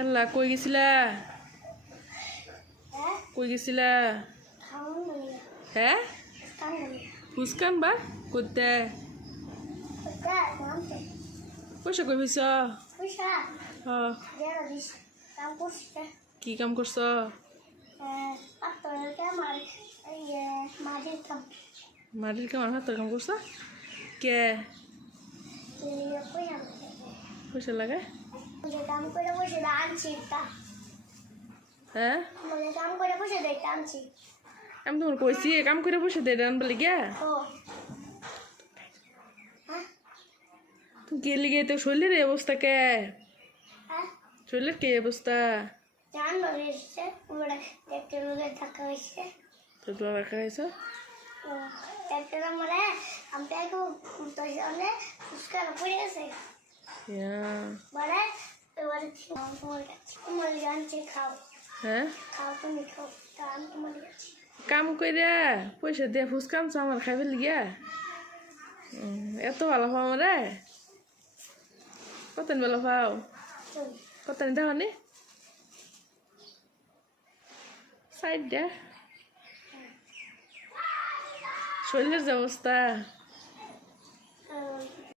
এল্লা কই গেছিলা? কই গেছিলা? হ্যাঁ ফুসকান বা করতে পয়সা কই হইছ? কি কাম করছ? মাটির কাম আর হাতের কাম করছ? কে পয়সা লাগে? হ্যাঁ আমি তোমার কইছি কাম করে বসে দে রান বলে গিয়া তুমি কে লিগে তো শরীরের এই অবস্থা কে? শরীরের কে অবস্থা? তো তোর রাখা হয়েছ? হ্যাঁ কাম কইরা পয়সা দিয়া ফুসকাম আমার খাইবে লিগিয়া এত ভালো পাও আমারে? কত ভালো পাও? কত দেখো নি সাইড দে শরীরের যে অবস্থা